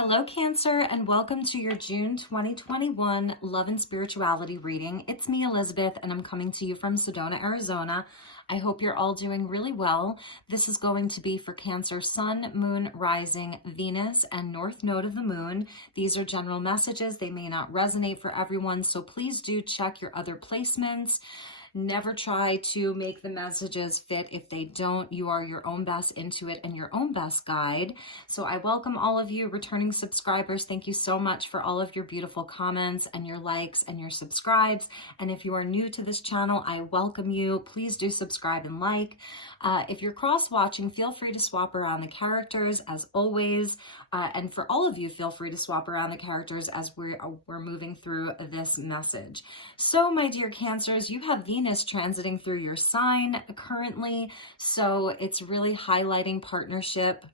Hello, Cancer, and welcome to your June 2021 Love and Spirituality reading. It's me, Elizabeth, and I'm coming to you from Sedona, Arizona. I hope you're all doing really well. This is going to be for Cancer Sun, Moon, Rising, Venus, and North Node of the Moon. These are general messages. They may not resonate for everyone, so please do check your other placements. Never try to make the messages fit if they don't. You are your own best intuit and your own best guide. So I welcome all of you returning subscribers. Thank you so much for all of your beautiful comments and your likes and your subscribes. And if you are new to this channel, I welcome you. Please do subscribe and like. If you're cross-watching, feel free to swap around the characters as always. And for all of you, feel free to swap around the characters as we're moving through this message. So, my dear Cancers, you have Venus transiting through your sign currently, so it's really highlighting partnership,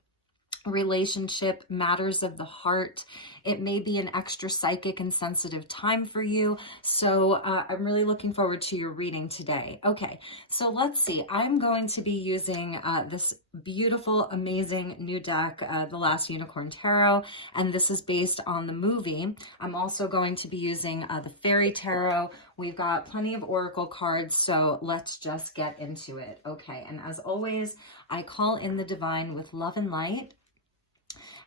relationship, matters of the heart. It may be an extra psychic and sensitive time for you, so I'm really looking forward to your reading today. Okay, so let's see. I'm going to be using this beautiful, amazing new deck, The Last Unicorn Tarot, and this is based on the movie. I'm also going to be using the Fairy Tarot. We've got plenty of oracle cards, so let's just get into it. Okay, and as always, I call in the divine with love and light,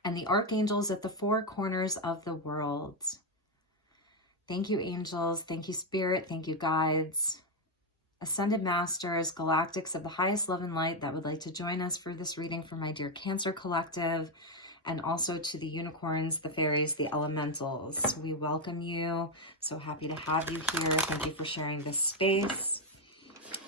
and the archangels at the four corners of the world. Thank you, angels. Thank you, spirit. Thank you, guides, ascended masters, galactics of the highest love and light that would like to join us for this reading for my dear Cancer collective, and also to the unicorns, the fairies, the elementals. We welcome you. So happy to have you here. Thank you for sharing this space.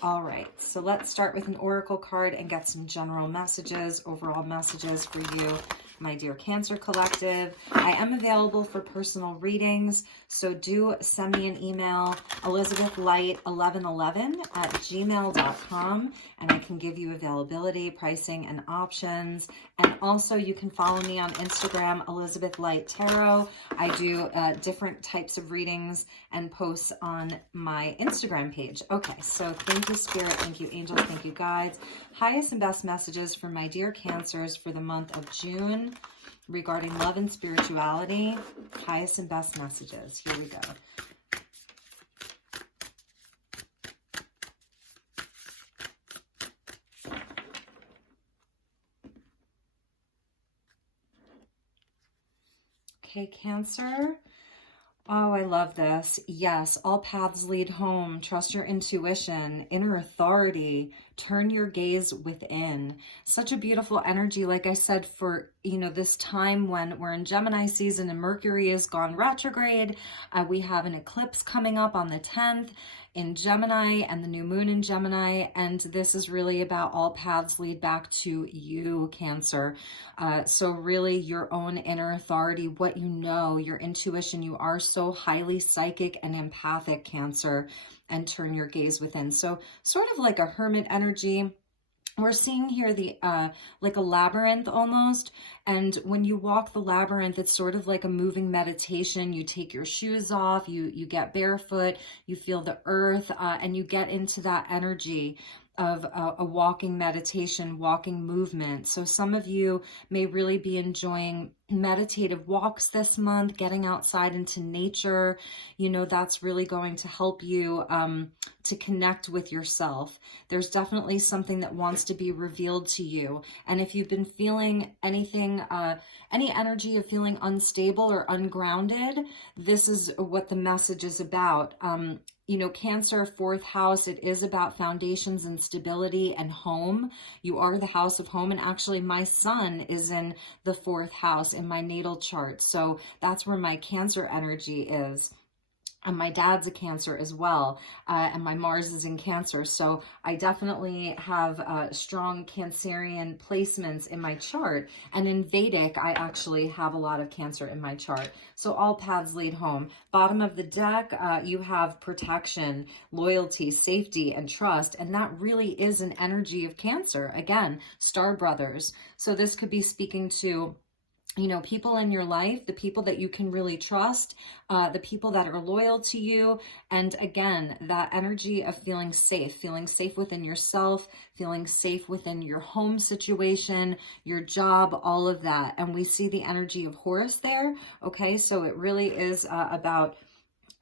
All right, so let's start with an oracle card and get some general messages, overall messages for you, my dear Cancer collective. I am available for personal readings, so do send me an email, elizabethlight1111@gmail.com, and I can give you availability, pricing, and options. And also you can follow me on Instagram, elizabethlighttarot. I do different types of readings and posts on my Instagram page. Okay, so thank you, Spirit. Thank you, angels. Thank you, guides. Highest and best messages for my dear Cancers for the month of June regarding love and spirituality. Highest and best messages. Here we go. Okay, Cancer. Oh, I love this. Yes, all paths lead home. Trust your intuition, inner authority. Turn your gaze within. Such a beautiful energy, like I said, for, this time when we're in Gemini season and Mercury has gone retrograde. We have an eclipse coming up on the 10th in Gemini and the new moon in Gemini. And this is really about all paths lead back to you, Cancer. So really your own inner authority, what you know, your intuition. You are so highly psychic and empathic, Cancer, and turn your gaze within. So sort of like a hermit energy. We're seeing here the like a labyrinth almost, and when you walk the labyrinth, it's sort of like a moving meditation. You take your shoes off, you get barefoot, you feel the earth, and you get into that energy of a walking meditation, walking movement. So some of you may really be enjoying meditative walks this month, getting outside into nature. That's really going to help you to connect with yourself. There's definitely something that wants to be revealed to you. And if you've been feeling anything, any energy of feeling unstable or ungrounded, this is what the message is about. Cancer, fourth house, it is about foundations and stability and home. You are the house of home. And actually my sun is in the fourth house in my natal chart. So that's where my Cancer energy is. And my dad's a Cancer as well, and my Mars is in Cancer. So I definitely have strong Cancerian placements in my chart. And in Vedic, I actually have a lot of Cancer in my chart. So all paths lead home. Bottom of the deck, you have protection, loyalty, safety, and trust. And that really is an energy of Cancer. Again, star brothers. So this could be speaking to people in your life, the people that you can really trust, the people that are loyal to you. And again, that energy of feeling safe within yourself, feeling safe within your home situation, your job, all of that. And we see the energy of Horus there. Okay, so it really is about,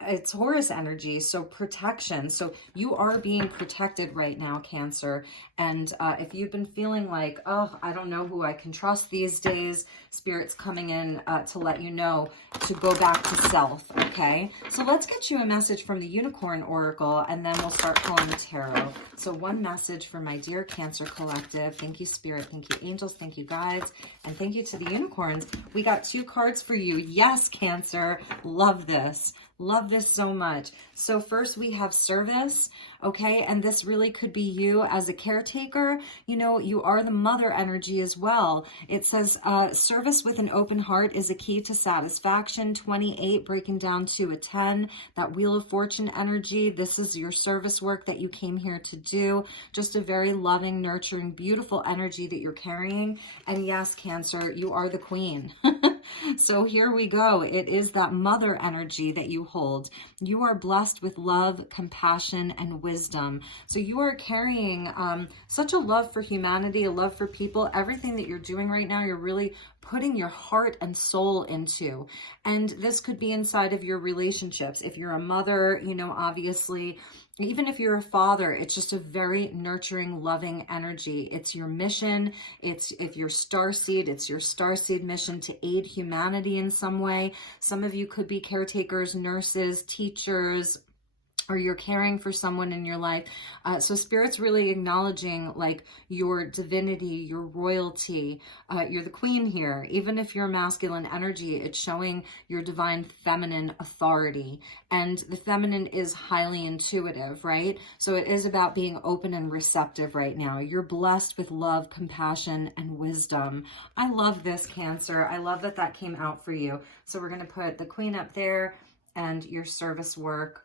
it's Horus energy, so protection. So you are being protected right now, Cancer. And if you've been feeling like, oh, I don't know who I can trust these days, Spirit's coming in to let you know to go back to self, okay? So let's get you a message from the Unicorn Oracle, and then we'll start pulling the tarot. So one message for my dear Cancer collective. Thank you, Spirit. Thank you, angels. Thank you, guides. And thank you to the unicorns. We got 2 cards for you. Yes, Cancer. Love this. Love this so much. So first we have service, okay? And this really could be you as a caretaker. You are the mother energy as well. It says service with an open heart is a key to satisfaction. 28 breaking down to a 10. That Wheel of Fortune energy. This is your service work that you came here to do. Just a very loving, nurturing, beautiful energy that you're carrying. And yes, Cancer, you are the queen. So here we go. It is that mother energy that you hold. You are blessed with love, compassion, and wisdom. So you are carrying such a love for humanity, a love for people. Everything that you're doing right now, you're really putting your heart and soul into. And this could be inside of your relationships. If you're a mother, obviously, even if you're a father, it's just a very nurturing, loving energy. It's your mission. If you're starseed, it's your starseed mission to aid humanity in some way. Some of you could be caretakers, nurses, teachers, or you're caring for someone in your life. So Spirit's really acknowledging like your divinity, your royalty. You're the queen here. Even if you're masculine energy, it's showing your divine feminine authority. And the feminine is highly intuitive, right? So it is about being open and receptive right now. You're blessed with love, compassion, and wisdom. I love this, Cancer. I love that that came out for you. So we're going to put the queen up there and your service work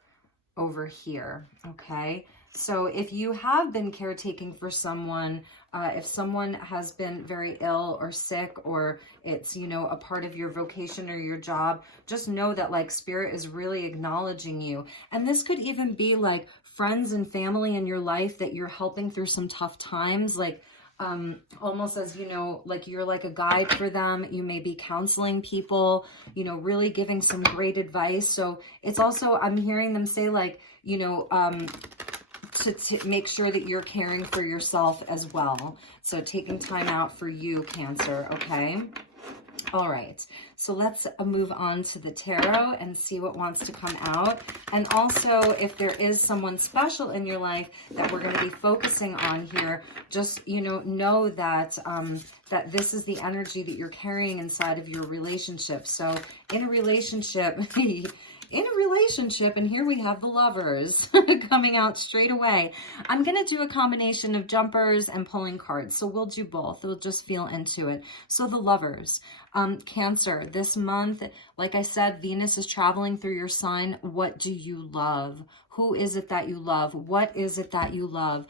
over here, okay? So if you have been caretaking for someone, if someone has been very ill or sick, or it's, a part of your vocation or your job, just know that like Spirit is really acknowledging you. And this could even be like friends and family in your life that you're helping through some tough times, like almost as, like you're like a guide for them. You may be counseling people, really giving some great advice. So it's also, I'm hearing them say like, to make sure that you're caring for yourself as well. So taking time out for you, Cancer, okay? All right, so let's move on to the tarot and see what wants to come out. And also, if there is someone special in your life that we're going to be focusing on here, just, know that that this is the energy that you're carrying inside of your relationship. So in a relationship, and here we have the Lovers coming out straight away. I'm going to do a combination of jumpers and pulling cards, so we'll do both. We'll just feel into it. So the Lovers, Cancer, this month, like I said, Venus is traveling through your sign. What do you love? Who is it that you love? What is it that you love?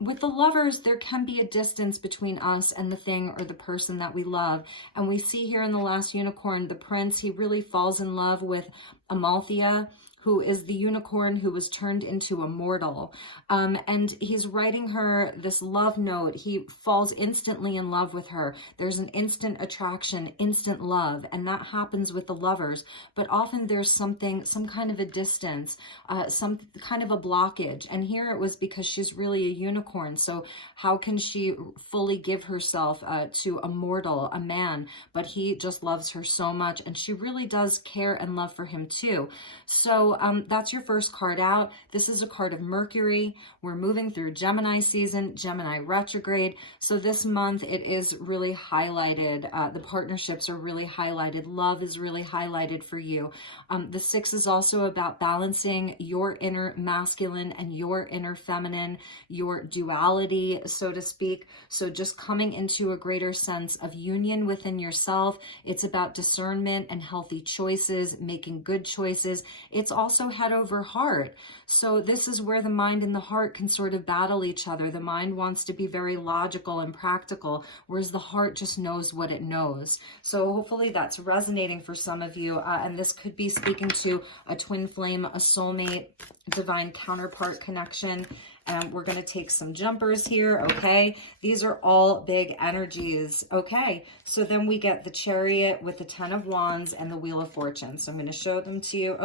With the Lovers, there can be a distance between us and the thing or the person that we love. And we see here in the last unicorn, the prince, he really falls in love with Amalthea, who is the unicorn who was turned into a mortal. And he's writing her this love note. He falls instantly in love with her. There's an instant attraction, instant love, and that happens with the Lovers. But often there's some kind of a distance, some kind of a blockage. And here it was because she's really a unicorn. So how can she fully give herself to a mortal, a man? But he just loves her so much, and she really does care and love for him too. So that's your first card out. This is a card of Mercury. We're moving through Gemini season, Gemini retrograde. So this month it is really highlighted. The partnerships are really highlighted. Love is really highlighted for you. The 6 is also about balancing your inner masculine and your inner feminine, your duality, so to speak. So just coming into a greater sense of union within yourself. It's about discernment and healthy choices, making good choices. It's also head over heart. So this is where the mind and the heart can sort of battle each other. The mind wants to be very logical and practical, whereas the heart just knows what it knows. So hopefully that's resonating for some of you. And this could be speaking to a twin flame, a soulmate, divine counterpart connection. And we're going to take some jumpers here, okay? These are all big energies, okay? So then we get the Chariot with the Ten of Wands and the Wheel of Fortune. So I'm going to show them to you.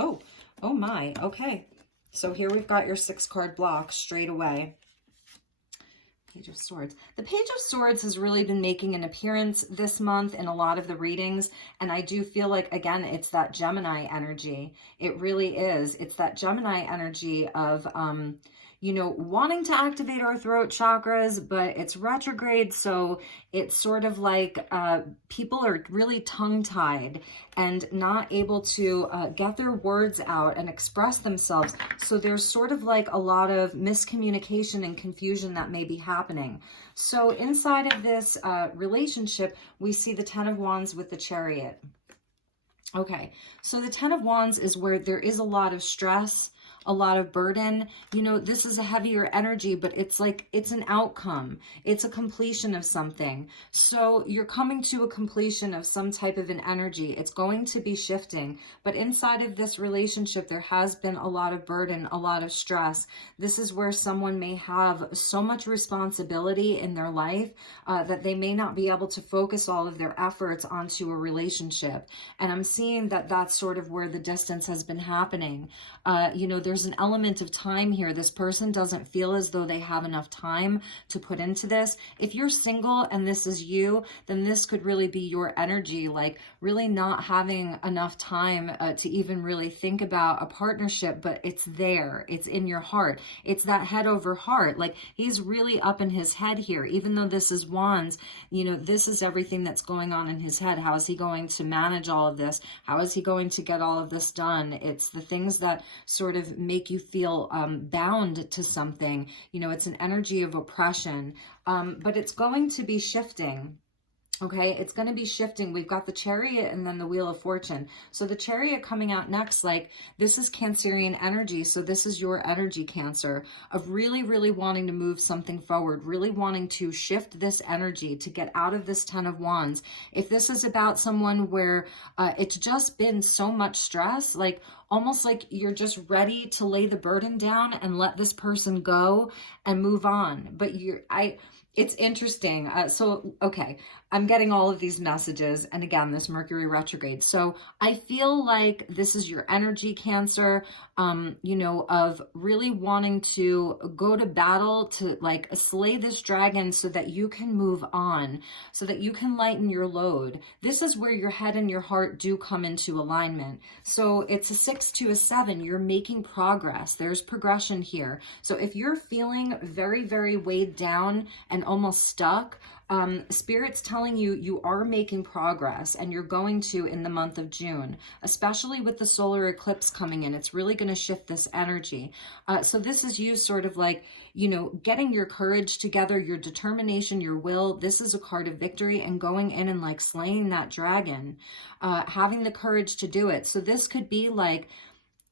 Oh my, okay. So here we've got your 6-card block straight away. Page of Swords. The Page of Swords has really been making an appearance this month in a lot of the readings, and I do feel like, again, it's that Gemini energy. It really is. It's that Gemini energy of, you know, wanting to activate our throat chakras, but it's retrograde, so it's sort of like people are really tongue-tied and not able to get their words out and express themselves. So there's sort of like a lot of miscommunication and confusion that may be happening. So inside of this relationship, we see the Ten of Wands with the Chariot. Okay, so the Ten of Wands is where there is a lot of stress, a lot of burden. You know, this is a heavier energy, but it's like, it's an outcome. It's a completion of something. So you're coming to a completion of some type of an energy. It's going to be shifting, but inside of this relationship, there has been a lot of burden, a lot of stress. This is where someone may have so much responsibility in their life that they may not be able to focus all of their efforts onto a relationship. And I'm seeing that that's sort of where the distance has been happening. You know, there's an element of time here. This person doesn't feel as though they have enough time to put into this. If you're single and this is you, then this could really be your energy, like really not having enough time to even really think about a partnership, but it's there. It's in your heart. It's that head over heart. Like he's really up in his head here, even though this is Wands, you know, this is everything that's going on in his head. How is he going to manage all of this? How is he going to get all of this done? It's the things that sort of make you feel bound to something. You know, it's an energy of oppression, but it's going to be shifting. Okay, it's going to be shifting. We've got the Chariot and then the Wheel of Fortune. So the Chariot coming out next, like this is Cancerian energy. So this is your energy, Cancer, of really, really wanting to move something forward, really wanting to shift this energy to get out of this Ten of Wands. If this is about someone where it's just been so much stress, like almost like you're just ready to lay the burden down and let this person go and move on. But it's interesting. Okay, I'm getting all of these messages. And again, this Mercury retrograde. So I feel like this is your energy, Cancer, you know, of really wanting to go to battle to like slay this dragon so that you can move on, so that you can lighten your load. This is where your head and your heart do come into alignment. So it's a 6 to a 7. You're making progress. There's progression here. So if you're feeling very, very weighed down and almost stuck, Spirit's telling you you are making progress, and you're going to in the month of June, especially with the solar eclipse coming in. It's really going to shift this energy. So this is you sort of like, you know, getting your courage together, your determination, your will. This is a card of victory and going in and like slaying that dragon, having the courage to do it. So this could be like,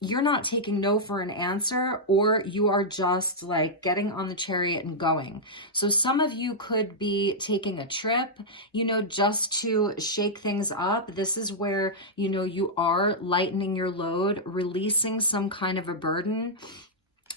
you're not taking no for an answer, or you are just like getting on the Chariot and going. So some of you could be taking a trip, you know, just to shake things up. This is where, you know, you are lightening your load, releasing some kind of a burden,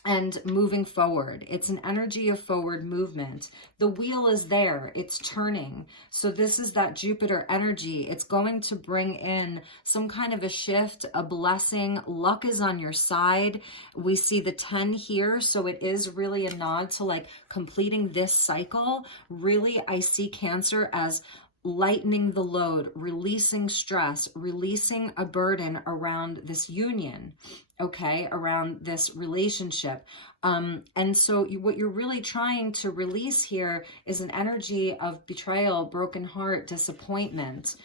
and moving forward. It's an energy of forward movement. The wheel is there, it's turning. So this is that Jupiter energy. It's going to bring in some kind of a shift, a blessing. Luck is on your side. We see the 10 here, so it is really a nod to like completing this cycle. Really, I see Cancer as lightening the load, releasing stress, releasing a burden around this union, okay, around this relationship. And so what you're really trying to release here is an energy of betrayal, broken heart, disappointment,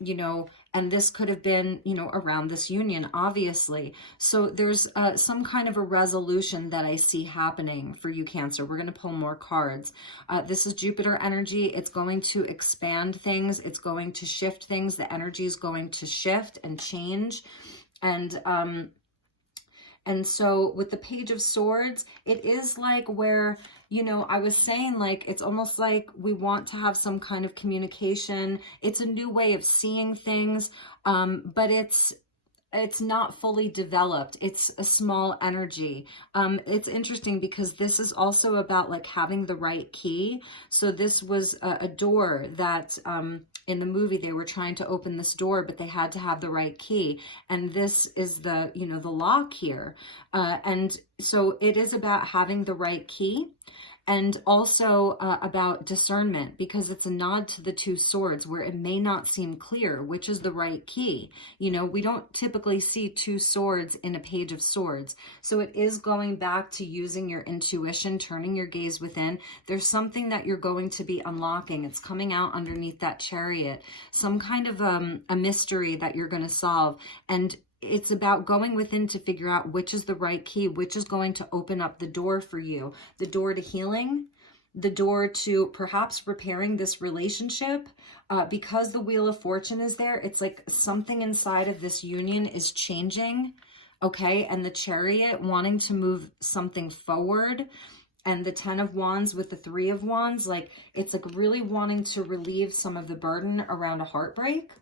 you know, and this could have been, you know, around this union, obviously. So there's some kind of a resolution that I see happening for you, Cancer. We're going to pull more cards. This is Jupiter energy. It's going to expand things. It's going to shift things. The energy is going to shift and change. And And so with the Page of Swords, it is like where, you know, I was saying, like, it's almost like we want to have some kind of communication. It's a new way of seeing things, but it's not fully developed. It's a small energy. It's interesting because this is also about like having the right key. So this was a door that in the movie they were trying to open this door, but they had to have the right key. And this is the, you know, the lock here. And so it is about having the right key. And also about discernment, because it's a nod to the Two Swords where it may not seem clear which is the right key. You know, we don't typically see two swords in a Page of Swords. So it is going back to using your intuition, turning your gaze within. There's something that you're going to be unlocking. It's coming out underneath that Chariot, some kind of a mystery that you're going to solve. And it's about going within to figure out which is the right key, which is going to open up the door for you, the door to healing, the door to perhaps repairing this relationship. Because the Wheel of Fortune is there, it's like something inside of this union is changing, okay? And the Chariot wanting to move something forward, and the Ten of Wands with the Three of Wands, like it's like really wanting to relieve some of the burden around a heartbreak,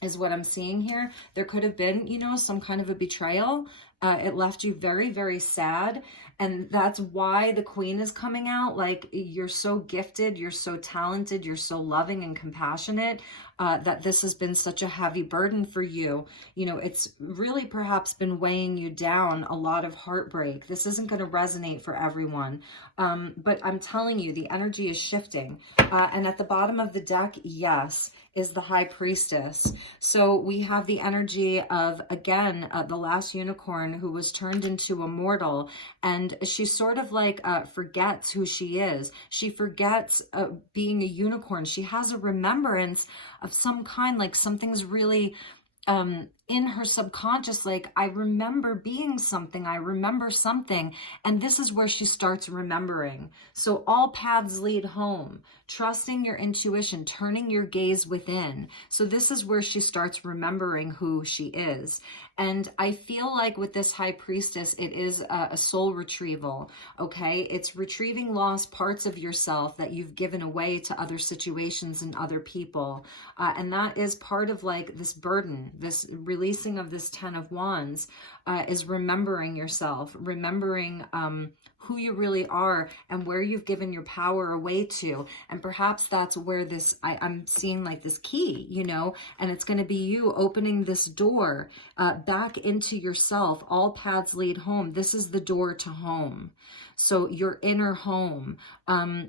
is what I'm seeing here. There could have been, you know, some kind of a betrayal. It left you very, very sad. And that's why the Queen is coming out. Like, you're so gifted, you're so talented, you're so loving and compassionate, that this has been such a heavy burden for you. You know, it's really perhaps been weighing you down, a lot of heartbreak. This isn't going to resonate for everyone. But I'm telling you, the energy is shifting. And at the bottom of the deck, yes, is the High Priestess. So we have the energy of, again, the last unicorn who was turned into a mortal. And she sort of like forgets who she is. She forgets being a unicorn. She has a remembrance of some kind, like something's really in her subconscious, like, I remember being something, I remember something. And this is where she starts remembering. So all paths lead home, trusting your intuition, turning your gaze within. So this is where she starts remembering who she is. And I feel like with this High Priestess, it is a soul retrieval, okay? It's retrieving lost parts of yourself that you've given away to other situations and other people. And that is part of like this burden, this releasing of this Ten of Wands, is remembering yourself, remembering who you really are and where you've given your power away to. And perhaps that's where this, I'm seeing like this key, you know, and it's going to be you opening this door back into yourself. All paths lead home. This is the door to home. So your inner home,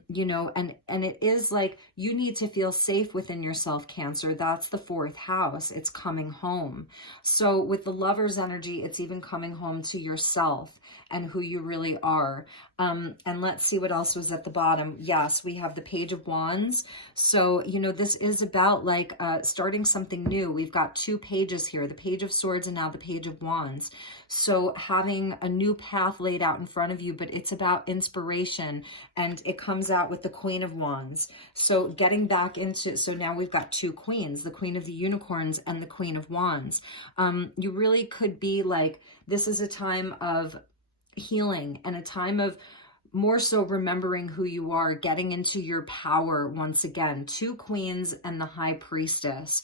you know, and it is like you need to feel safe within yourself, Cancer. That's the 4th house. It's coming home. So with the Lover's energy, it's even coming home to yourself and who you really are. And let's see what else was at the bottom. Yes, we have the Page of Wands. So, you know, this is about like starting something new. We've got 2 pages here, the Page of Swords and now the Page of Wands. So having a new path laid out in front of you, but it's about inspiration, and it comes out with the Queen of Wands. So getting back into, so now we've got 2 queens, the Queen of the Unicorns and the Queen of Wands. You really could be like, this is a time of healing and a time of more so remembering who you are, getting into your power once again. 2 queens and the High Priestess.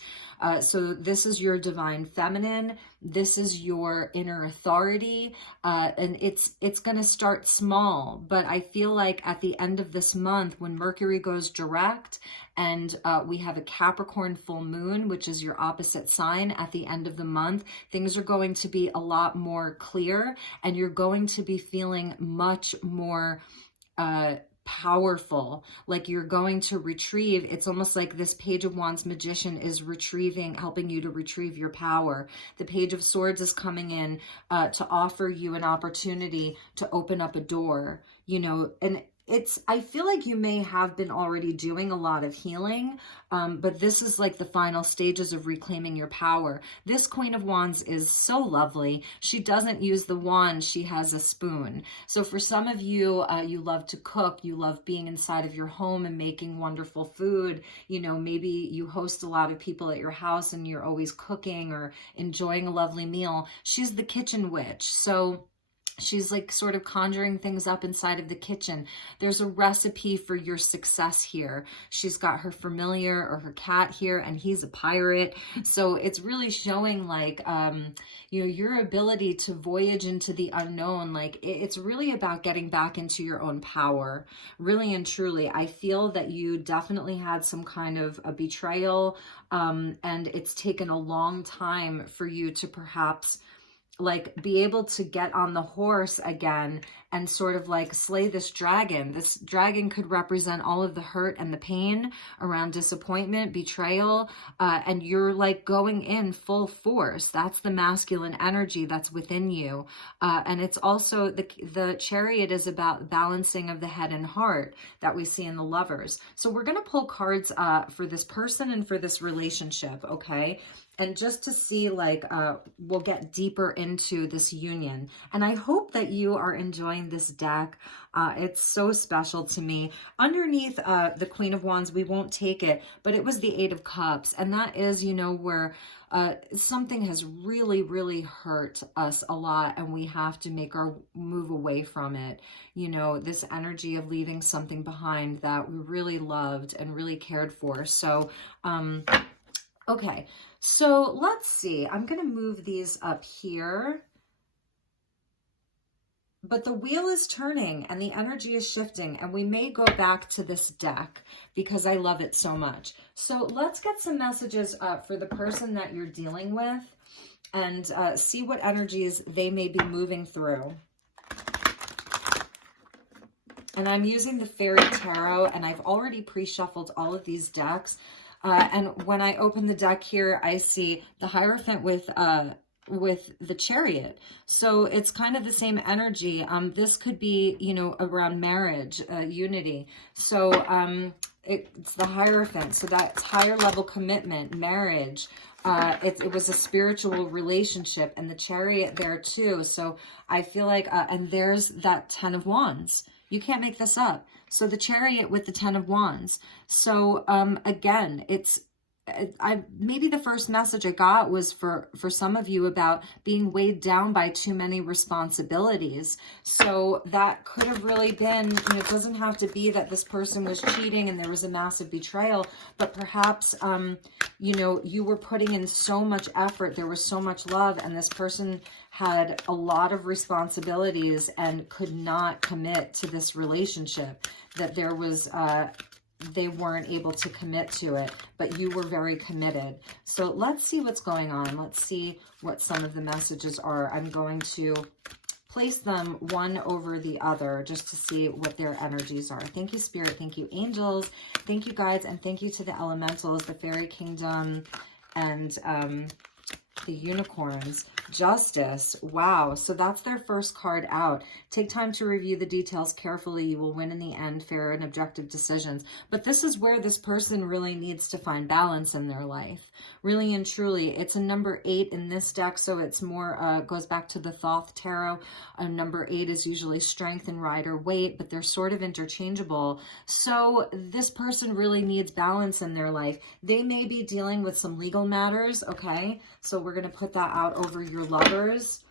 So this is your divine feminine. This is your inner authority. And it's going to start small, but I feel like at the end of this month, when Mercury goes direct and we have a Capricorn full moon, which is your opposite sign at the end of the month, things are going to be a lot more clear, and you're going to be feeling much more powerful, like you're going to retrieve. It's almost like this Page of Wands magician is retrieving, helping you to retrieve your power. The Page of Swords is coming in to offer you an opportunity to open up a door, you know, and I feel like you may have been already doing a lot of healing, but this is like the final stages of reclaiming your power. This Queen of Wands is so lovely. She doesn't use the wand, she has a spoon. So for some of you, you love to cook, you love being inside of your home and making wonderful food. You know, maybe you host a lot of people at your house and you're always cooking or enjoying a lovely meal. She's the kitchen witch. So she's like sort of conjuring things up inside of the kitchen. There's a recipe for your success here. She's got her familiar or her cat here, and he's a pirate. So it's really showing like, you know, your ability to voyage into the unknown. Like it's really about getting back into your own power, really and truly. I feel that you definitely had some kind of a betrayal, and it's taken a long time for you to perhaps like be able to get on the horse again and sort of like slay this dragon. This dragon could represent all of the hurt and the pain around disappointment, betrayal, and you're like going in full force. That's the masculine energy that's within you. And it's also the Chariot is about balancing of the head and heart that we see in the Lovers. So we're going to pull cards for this person and for this relationship, okay? And just to see, like, we'll get deeper into this union. And I hope that you are enjoying this deck. It's so special to me. Underneath the Queen of Wands, we won't take it, but it was the Eight of Cups. And that is, you know, where something has really, really hurt us a lot, and we have to make our move away from it. You know, this energy of leaving something behind that we really loved and really cared for. So, okay, so let's see. I'm going to move these up here. But the wheel is turning and the energy is shifting, and we may go back to this deck because I love it so much. So let's get some messages for the person that you're dealing with and see what energies they may be moving through. And I'm using the Fairy Tarot, and I've already pre-shuffled all of these decks. And when I open the deck here, I see the Hierophant with the Chariot. So it's kind of the same energy. This could be, you know, around marriage, unity. So it's the Hierophant. So that's higher level commitment, marriage. It was a spiritual relationship, and the Chariot there too. So I feel like, and there's that 10 of Wands. You can't make this up. So the Chariot with the 10 of Wands. So again, it's maybe the first message I got was for some of you about being weighed down by too many responsibilities. So that could have really been, you know, it doesn't have to be that this person was cheating and there was a massive betrayal, but perhaps, you know, you were putting in so much effort, there was so much love, and this person had a lot of responsibilities and could not commit to this relationship, that there was, they weren't able to commit to it, but you were very committed. So let's see what's going on. Let's see what some of the messages are. I'm going to place them one over the other just to see what their energies are. Thank you, Spirit. Thank you, angels. Thank you, guides. And thank you to the elementals, the fairy kingdom, and the unicorns. Justice. Wow. So that's their first card out. Take time to review the details carefully. You will win in the end, fair and objective decisions. But this is where this person really needs to find balance in their life. Really and truly. It's a number 8 in this deck, so it's more, goes back to the Thoth Tarot. Number 8 is usually strength and rider weight, but they're sort of interchangeable. So this person really needs balance in their life. They may be dealing with some legal matters, okay? So we're going to put that out over your lovers.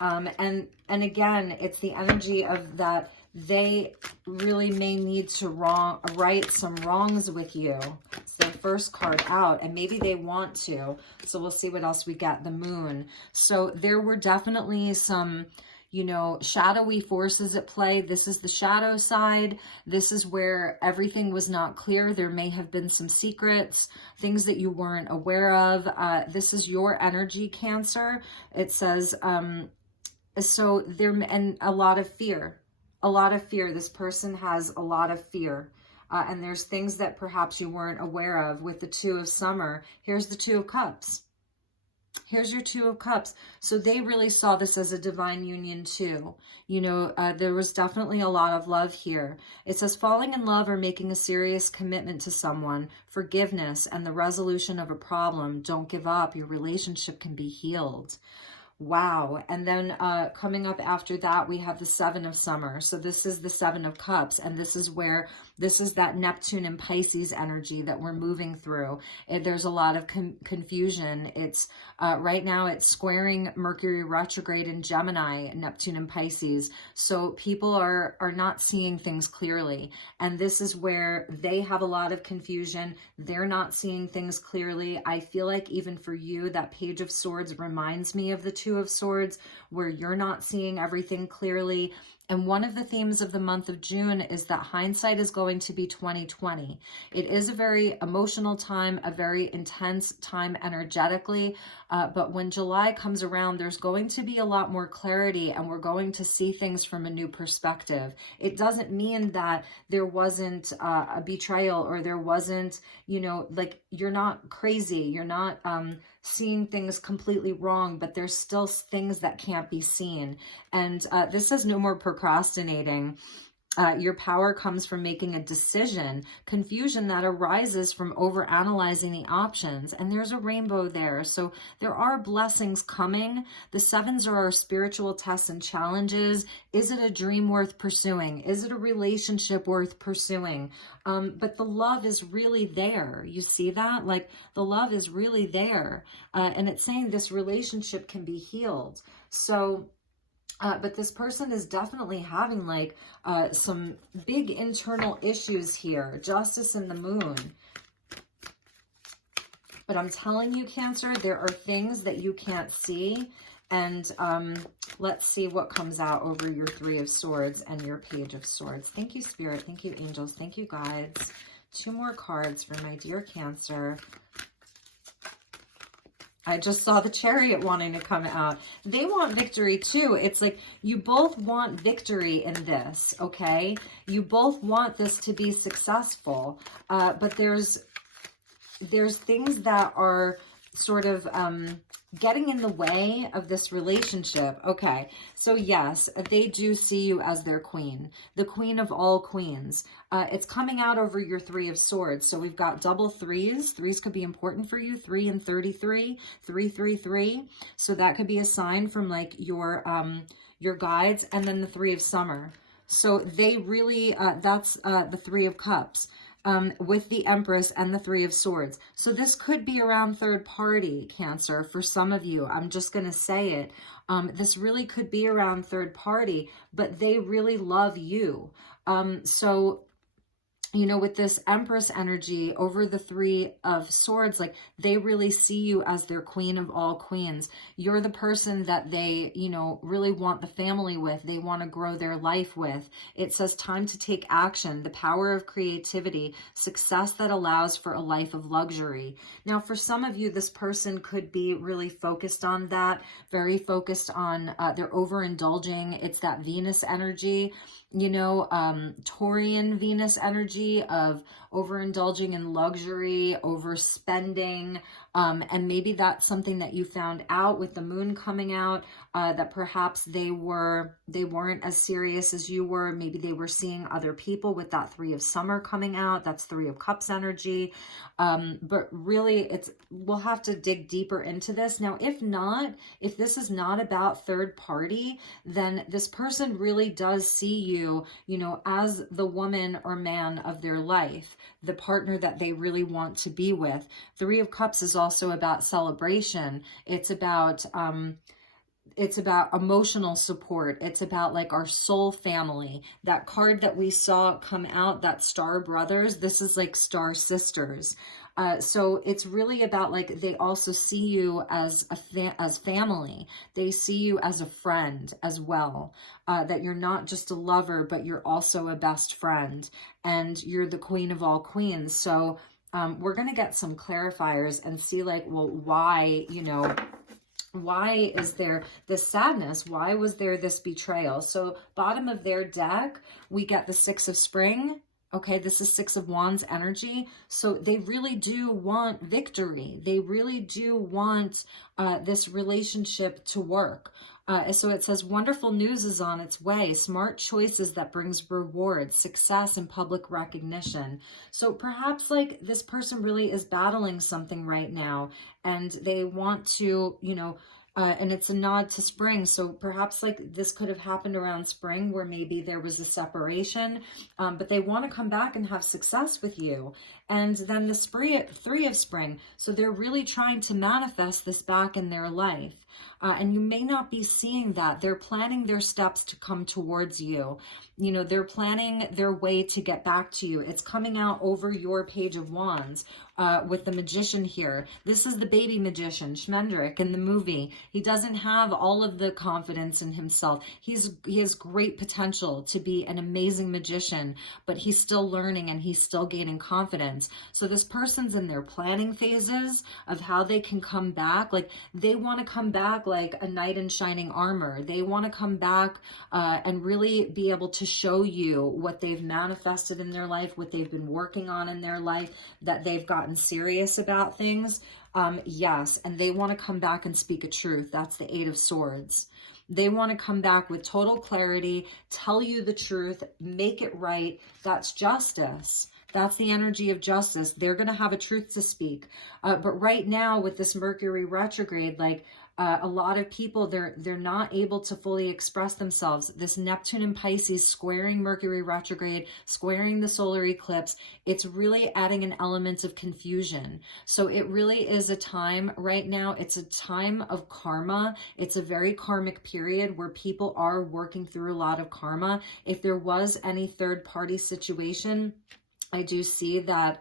And again, it's the energy of that they really may need to right some wrongs with you. It's their first card out, and maybe they want to. So we'll see what else we get. The Moon. So there were definitely some, you know, shadowy forces at play. This is the shadow side. This is where everything was not clear. There may have been some secrets, things that you weren't aware of. This is your energy, Cancer. It says, so there, and a lot of fear. A lot of fear. This person has a lot of fear. And there's things that perhaps you weren't aware of with the Two of Summer. Here's the Two of Cups. Here's your Two of Cups. So they really saw this as a divine union too. You know, there was definitely a lot of love here. It says falling in love or making a serious commitment to someone, forgiveness, and the resolution of a problem. Don't give up. Your relationship can be healed. Wow. And then coming up after that, we have the Seven of Summer. So this is the Seven of Cups. And this is where, this is that Neptune and Pisces energy that we're moving through. There's a lot of confusion. It's right now it's squaring Mercury retrograde in Gemini, Neptune and Pisces. So people are not seeing things clearly. And this is where they have a lot of confusion. They're not seeing things clearly. I feel like even for you, that Page of Swords reminds me of the Two of Swords, where you're not seeing everything clearly. And one of the themes of the month of June is that hindsight is going to be 2020. It is a very emotional time, a very intense time energetically. But when July comes around, there's going to be a lot more clarity, and we're going to see things from a new perspective. It doesn't mean that there wasn't a betrayal, or there wasn't, you know, like, you're not crazy. You're not seeing things completely wrong, but there's still things that can't be seen. And this says no more procrastinating. Your power comes from making a decision. Confusion that arises from overanalyzing the options. And there's a rainbow there. So there are blessings coming. The sevens are our spiritual tests and challenges. Is it a dream worth pursuing? Is it a relationship worth pursuing? But the love is really there. You see that? Like, the love is really there. And it's saying this relationship can be healed. So but this person is definitely having like some big internal issues here. Justice and the Moon. But I'm telling you, Cancer, there are things that you can't see. And let's see what comes out over your Three of Swords and your Page of Swords. Thank you, Spirit. Thank you, angels. Thank you, guides. 2 more cards for my dear Cancer. I just saw the Chariot wanting to come out. They want victory too. It's like you both want victory in this, okay? You both want this to be successful, but there's things that are sort of getting in the way of this relationship. Okay, so yes, they do see you as their queen, the queen of all queens. It's coming out over your Three of Swords. So we've got double threes. Threes could be important for you. 3 and 33, 333. So that could be a sign from like your guides. And then the Three of Summer. So they really, that's the Three of Cups. With the Empress and the Three of Swords. So this could be around third party, Cancer, for some of you. I'm just going to say it. This really could be around third party, but they really love you. So, you know, with this Empress energy over the Three of Swords, like, they really see you as their queen of all queens. You're the person that they, you know, really want the family with. They want to grow their life with. It says time to take action, the power of creativity, success that allows for a life of luxury. Now, for some of you, this person could be really focused on that, very focused on, they're overindulging. It's that Venus energy, you know, Taurian Venus energy of overindulging in luxury, overspending, and maybe that's something that you found out with the moon coming out, that perhaps they weren't as serious as you were. Maybe they were seeing other people with that Three of Summer coming out. That's Three of Cups energy. But really, we'll have to dig deeper into this. Now, if this is not about third party, then this person really does see you, you know, as the woman or man of their life, the partner that they really want to be with. Three of Cups is also about celebration. It's about emotional support. It's about like our soul family. That card that we saw come out, that Star Brothers, this is like Star Sisters. So it's really about like, they also see you as family. They see you as a friend as well, that you're not just a lover, but you're also a best friend, and you're the queen of all queens. So we're going to get some clarifiers and see like, well, why, you know, why is there this sadness? Why was there this betrayal? So bottom of their deck, we get the Six of Spring, Okay, this is Six of Wands energy. So they really do want victory. They really do want this relationship to work. So it says, wonderful news is on its way. Smart choices that brings reward, success, and public recognition. So perhaps like this person really is battling something right now and they want to, you know, and it's a nod to spring. So perhaps like this could have happened around spring where maybe there was a separation, but they want to come back and have success with you. And then the three of spring. So they're really trying to manifest this back in their life. And you may not be seeing that. They're planning their steps to come towards you. You know, they're planning their way to get back to you. It's coming out over your Page of Wands with the Magician here. This is the baby magician, Schmendrick, in the movie. He doesn't have all of the confidence in himself. He has great potential to be an amazing magician, but he's still learning and he's still gaining confidence. So this person's in their planning phases of how they can come back. Like they want to come back like a knight in shining armor. They want to come back and really be able to show you what they've manifested in their life, what they've been working on in their life, that they've gotten serious about things. Yes, and they want to come back and speak a truth. That's the Eight of Swords. They want to come back with total clarity, tell you the truth, make it right. That's justice. That's the energy of justice. They're going to have a truth to speak. But right now with this Mercury retrograde, like a lot of people, they're not able to fully express themselves. This Neptune and Pisces squaring Mercury retrograde, squaring the solar eclipse, it's really adding an element of confusion. So it really is a time right now, it's a time of karma. It's a very karmic period where people are working through a lot of karma. If there was any third party situation, I do see that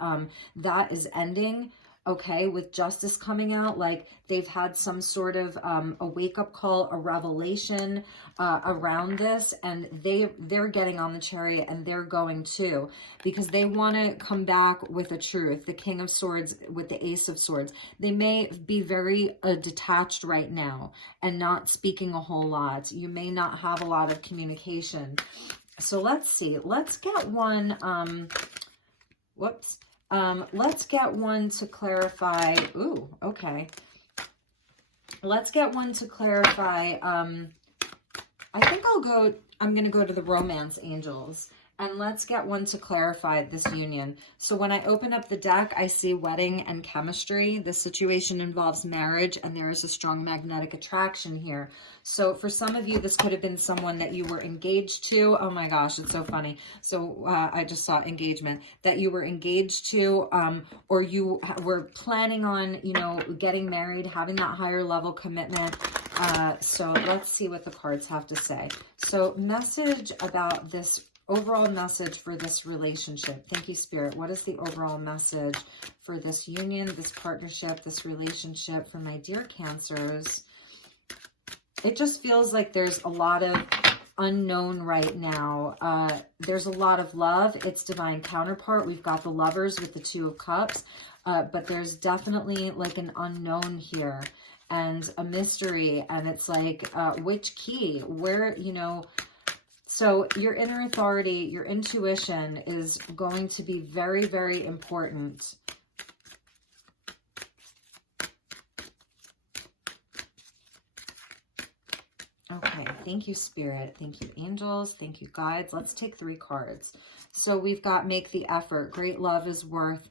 that is ending. Okay, with justice coming out, like they've had some sort of a wake-up call, a revelation around this, and they're getting on the chariot and they're going too, because they want to come back with a truth. The King of Swords with the Ace of Swords. They may be very detached right now and not speaking a whole lot. You may not have a lot of communication. So let's see. Let's get one. Let's get one to clarify. Ooh, okay. Let's get one to clarify. I think I'm going to go to the romance angels. And let's get one to clarify this union. So when I open up the deck, I see wedding and chemistry. This situation involves marriage, and there is a strong magnetic attraction here. So for some of you, this could have been someone that you were engaged to. Oh my gosh, it's so funny. So I just saw engagement, that you were engaged to, or you were planning on, you know, getting married, having that higher level commitment. So let's see what the cards have to say. So message about this, overall message for this relationship. Thank you, Spirit. What is the overall message for this union, this partnership, this relationship for my dear Cancers? It just feels like there's a lot of unknown right now. There's a lot of love. It's divine counterpart. We've got the Lovers with the Two of Cups, but there's definitely like an unknown here and a mystery. And it's like, which key? Where, you know... So your inner authority, your intuition is going to be very, very important. Okay, thank you, Spirit. Thank you, angels. Thank you, guides. Let's take 3 cards. So we've got make the effort. Great love is worth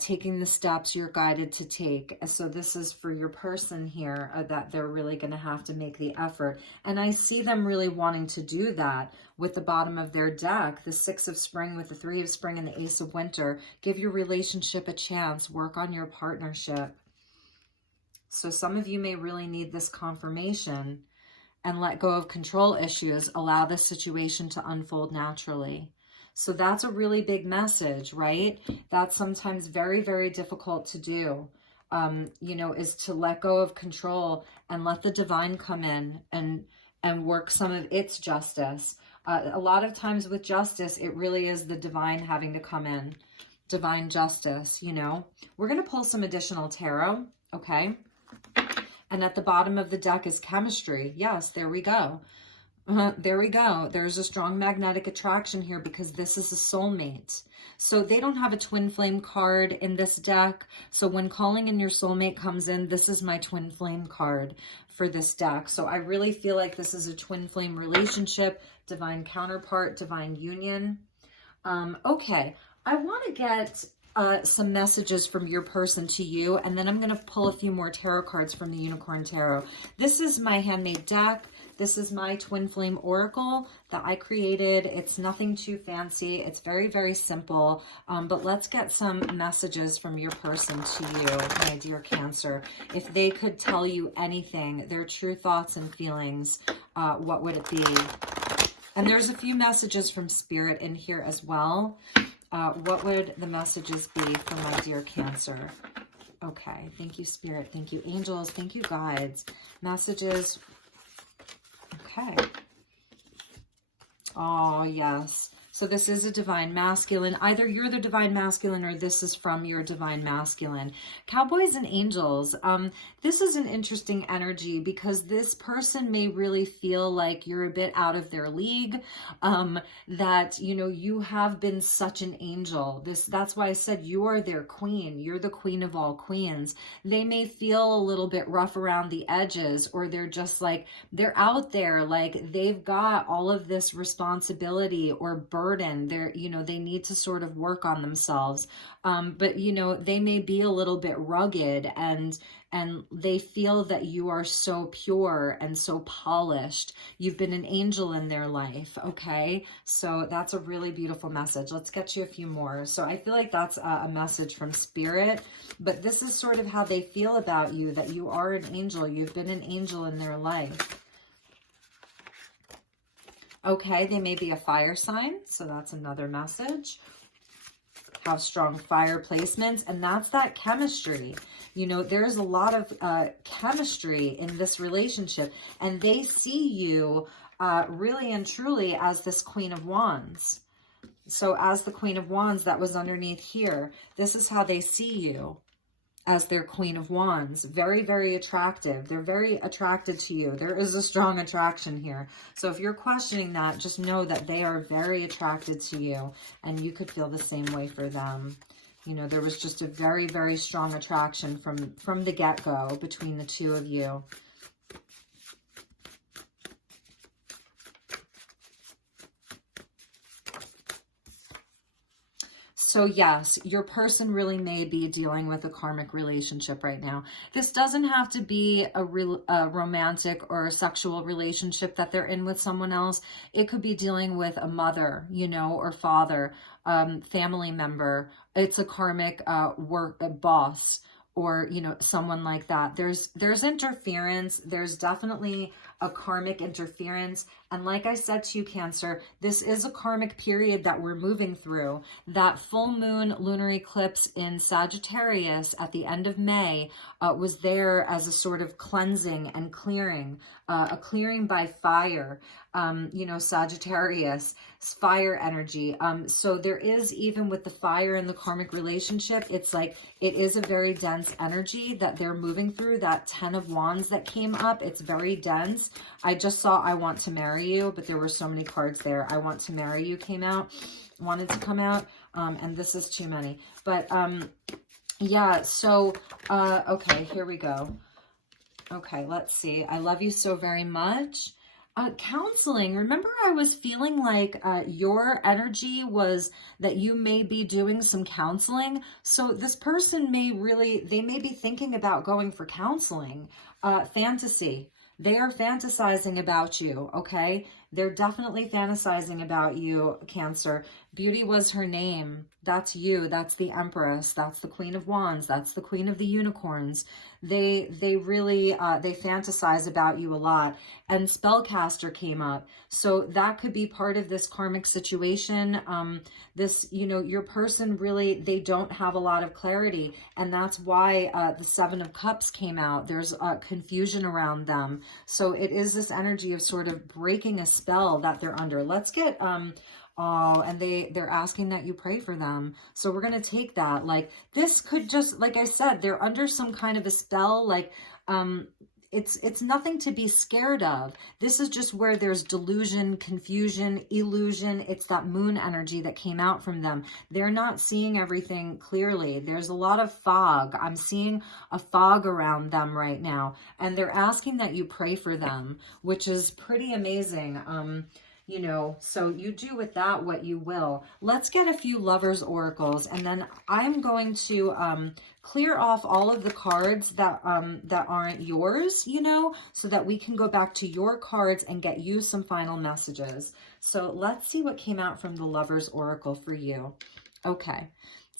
taking the steps you're guided to take. So this is for your person here, that they're really going to have to make the effort. And I see them really wanting to do that with the bottom of their deck, the 6 of spring with the 3 of spring and the Ace of winter. Give your relationship a chance. Work on your partnership. So some of you may really need this confirmation and let go of control issues. Allow this situation to unfold naturally. So that's a really big message, right? That's sometimes very, very difficult to do, you know, is to let go of control and let the divine come in and work some of its justice. A lot of times with justice, it really is the divine having to come in. Divine justice, you know. We're going to pull some additional tarot, okay? And at the bottom of the deck is chemistry. Yes, there we go. There we go. There's a strong magnetic attraction here because this is a soulmate. So they don't have a twin flame card in this deck. So when calling in your soulmate comes in, this is my twin flame card for this deck. So I really feel like this is a twin flame relationship, divine counterpart, divine union. Okay, I want to get some messages from your person to you, and then I'm going to pull a few more tarot cards from the Unicorn Tarot. This is my handmade deck. This is my twin flame oracle that I created. It's nothing too fancy. It's very, very simple. But let's get some messages from your person to you, my dear Cancer. If they could tell you anything, their true thoughts and feelings, what would it be? And there's a few messages from Spirit in here as well. What would the messages be for my dear Cancer? Okay, thank you, Spirit. Thank you, angels. Thank you, guides. Messages. Okay. Oh, yes. So this is a divine masculine. Either you're the divine masculine or this is from your divine masculine. Cowboys and angels. This is an interesting energy because this person may really feel like you're a bit out of their league. That, you know, you have been such an angel. That's why I said you are their queen. You're the queen of all queens. They may feel a little bit rough around the edges, or they're just like, they're out there, like they've got all of this responsibility or burden. They're, you know, they need to sort of work on themselves. But, you know, they may be a little bit rugged, and they feel that you are so pure and so polished. You've been an angel in their life, okay? So that's a really beautiful message. Let's get you a few more. So I feel like that's a message from Spirit, but this is sort of how they feel about you, that you are an angel. You've been an angel in their life. Okay, they may be a fire sign, so that's another message. Have strong fire placements, and that's that chemistry. You know, there's a lot of chemistry in this relationship, and they see you really and truly as this Queen of Wands. So as the Queen of Wands that was underneath here, this is how they see you, as their Queen of Wands. Very, very attractive. They're very attracted to you. There is a strong attraction here. So if you're questioning that, just know that they are very attracted to you, and you could feel the same way for them. You know, there was just a very, very strong attraction from the get-go between the two of you. So yes, your person really may be dealing with a karmic relationship right now. This doesn't have to be a romantic or a sexual relationship that they're in with someone else. It could be dealing with a mother, you know, or father, family member. It's a karmic boss, or, you know, someone like that. There's interference. There's definitely a karmic interference. And like I said to you, Cancer, this is a karmic period that we're moving through. That full moon lunar eclipse in Sagittarius at the end of May was there as a sort of cleansing and clearing, a clearing by fire. You know, Sagittarius, fire energy. So there is, even with the fire in the karmic relationship, it's like, it is a very dense energy that they're moving through. That 10 of Wands that came up, it's very dense. I just saw I want to marry you, but there were so many cards there. I want to marry you wanted to come out. And this is too many. But yeah, so, okay, here we go. Okay, let's see. I love you so very much. Counseling. Remember, I was feeling like your energy was that you may be doing some counseling. So this person may really, they may be thinking about going for counseling. Fantasy. They are fantasizing about you, okay? They're definitely fantasizing about you, Cancer. Beauty was her name. That's you. That's the Empress. That's the Queen of Wands. That's the Queen of the Unicorns. They really, they fantasize about you a lot. And Spellcaster came up. So that could be part of this karmic situation. This, you know, your person really, they don't have a lot of clarity. And that's why the Seven of Cups came out. There's confusion around them. So it is this energy of sort of breaking a spell that they're under. Let's get, oh, and they're asking that you pray for them. So we're going to take that. Like, this could just, like I said, they're under some kind of a spell. Like, it's nothing to be scared of. This is just where there's delusion, confusion, illusion. It's that moon energy that came out from them. They're not seeing everything clearly. There's a lot of fog. I'm seeing a fog around them right now, and they're asking that you pray for them, which is pretty amazing. You know, so you do with that what you will. Let's get a few Lovers oracles, and then I'm going to clear off all of the cards that that aren't yours, you know, so that we can go back to your cards and get you some final messages. So let's see what came out from the Lovers oracle for you. Okay.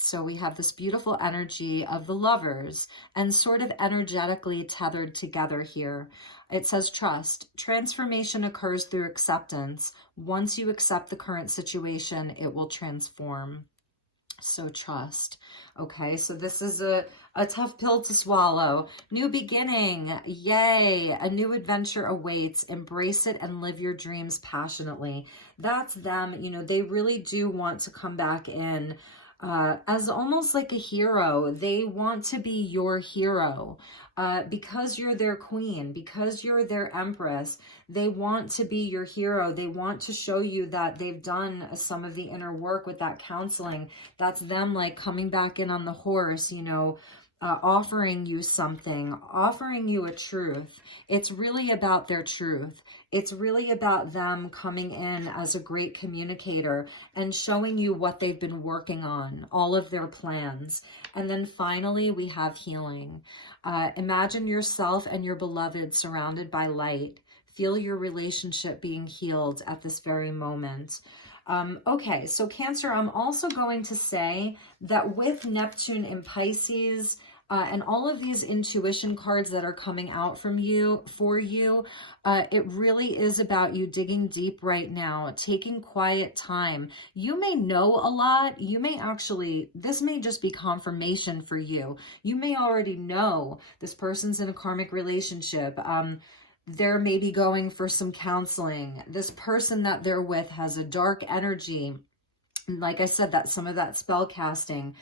So we have this beautiful energy of the Lovers, and sort of energetically tethered together here. It says trust. Transformation occurs through acceptance. Once you accept the current situation, it will transform. So trust. Okay, so this is a tough pill to swallow. New beginning. Yay. A new adventure awaits. Embrace it and live your dreams passionately. That's them. You know, they really do want to come back in as almost like a hero. They want to be your hero because you're their queen, because you're their empress. They want to be your hero. They want to show you that they've done some of the inner work with that counseling. That's them like coming back in on the horse, you know, offering you something, offering you a truth. It's really about their truth. It's really about them coming in as a great communicator and showing you what they've been working on, all of their plans. And then finally, we have healing. Imagine yourself and your beloved surrounded by light. Feel your relationship being healed at this very moment. Okay, so Cancer, I'm also going to say that with Neptune in Pisces, and all of these intuition cards that are coming out from you, for you, it really is about you digging deep right now, taking quiet time. You may know a lot. You may actually, this may just be confirmation for you. You may already know this person's in a karmic relationship. They're maybe going for some counseling. This person that they're with has a dark energy. Like I said, that some of that spell casting.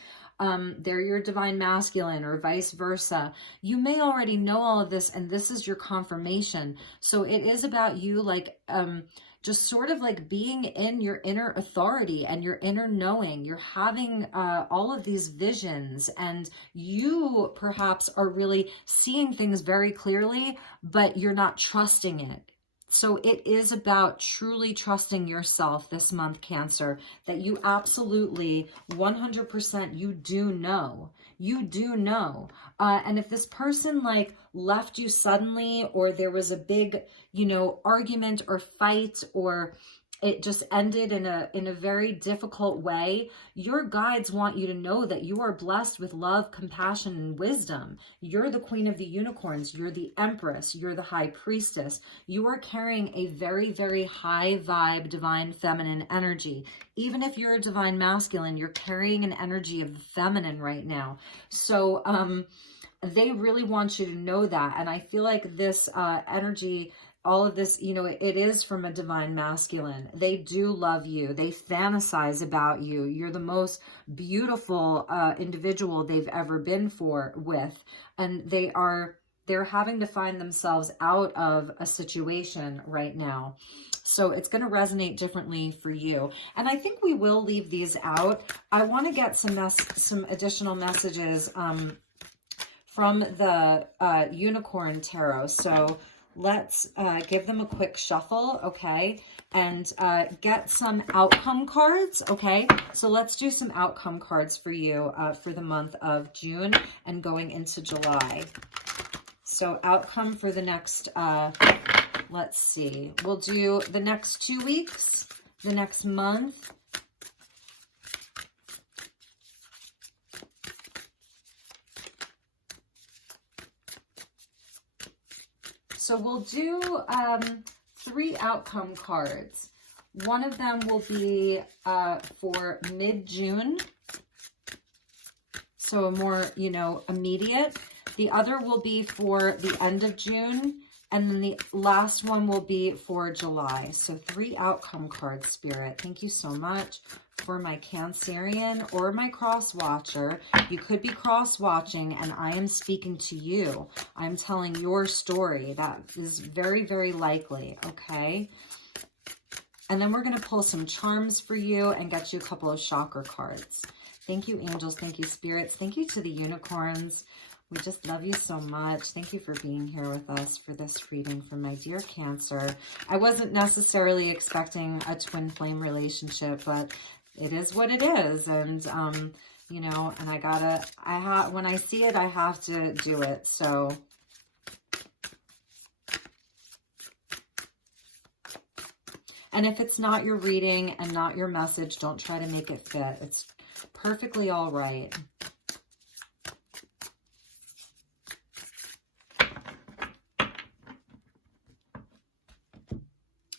They're your divine masculine or vice versa. You may already know all of this, and this is your confirmation. So it is about you like just sort of like being in your inner authority and your inner knowing. You're having all of these visions, and you perhaps are really seeing things very clearly, but you're not trusting it. So it is about truly trusting yourself this month, Cancer, that you absolutely 100% you do know. You do know. And if this person like left you suddenly, or there was a big, you know, argument or fight, or it just ended in a very difficult way, your guides want you to know that you are blessed with love, compassion, and wisdom. You're the queen of the unicorns. You're the empress. You're the high priestess. You are carrying a very, very high vibe, divine feminine energy. Even if you're a divine masculine, you're carrying an energy of the feminine right now. So they really want you to know that. And I feel like this energy, all of this, you know, it is from a divine masculine. They do love you. They fantasize about you. You're the most beautiful individual they've ever been with. And they're having to find themselves out of a situation right now. So it's going to resonate differently for you. And I think we will leave these out. I want to get some additional messages from the Unicorn Tarot. So let's give them a quick shuffle, okay? And get some outcome cards, okay? So let's do some outcome cards for you for the month of June and going into July. So outcome for the next, let's see, we'll do the next 2 weeks, the next month. So we'll do 3 outcome cards. One of them will be for mid-June, so more, you know, immediate. The other will be for the end of June, and then the last one will be for July. So 3 outcome cards, Spirit. Thank you so much for my Cancerian or my cross-watcher. You could be cross-watching, and I am speaking to you. I'm telling your story. That is very, very likely, okay? And then we're going to pull some charms for you and get you a couple of chakra cards. Thank you, angels. Thank you, spirits. Thank you to the unicorns. We just love you so much. Thank you for being here with us for this reading from my dear Cancer. I wasn't necessarily expecting a twin flame relationship, but it is what it is. And, you know, and when I see it, I have to do it. So and if it's not your reading and not your message, don't try to make it fit. It's perfectly all right.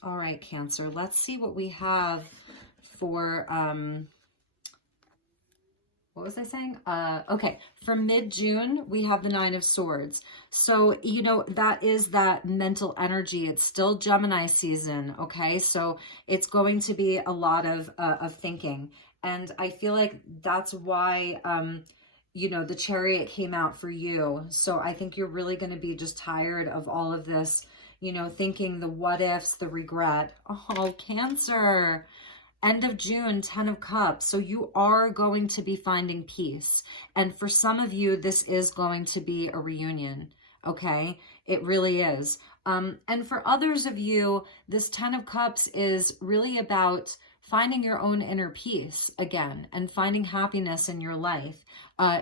All right, Cancer, let's see what we have for, what was I saying? Okay, for mid-June, we have the Nine of Swords. So, you know, that is that mental energy. It's still Gemini season, okay? So it's going to be a lot of thinking. And I feel like that's why, you know, the Chariot came out for you. So I think you're really going to be just tired of all of this, you know, thinking the what ifs, the regret. Oh, Cancer. End of June, 10 of Cups. So you are going to be finding peace. And for some of you, this is going to be a reunion. Okay? It really is. And for others of you, this 10 of Cups is really about finding your own inner peace again and finding happiness in your life.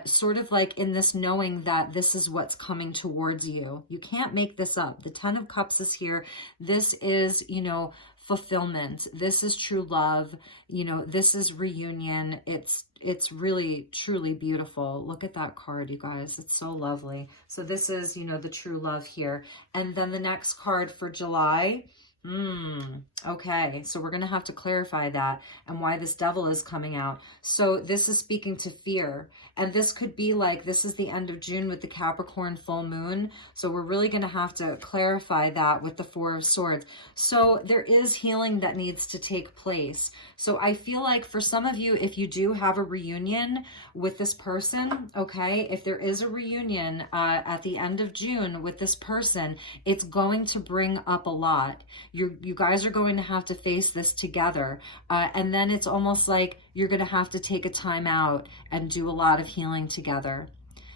Sort of like in this knowing that this is what's coming towards you. You can't make this up. The 10 of Cups is here. This is, you know, fulfillment. This is true love. You know, this is reunion. It's really, truly beautiful. Look at that card, you guys. It's so lovely. So this is, you know, the true love here. And then the next card for July. Okay, so we're going to have to clarify that and why this devil is coming out. So this is speaking to fear. And this could be like, this is the end of June with the Capricorn full moon. So we're really going to have to clarify that with the Four of Swords. So there is healing that needs to take place. So I feel like for some of you, if you do have a reunion with this person, okay, if there is a reunion at the end of June with this person, it's going to bring up a lot. You guys are going to have to face this together. And then it's almost like you're going to have to take a time out and do a lot of healing together.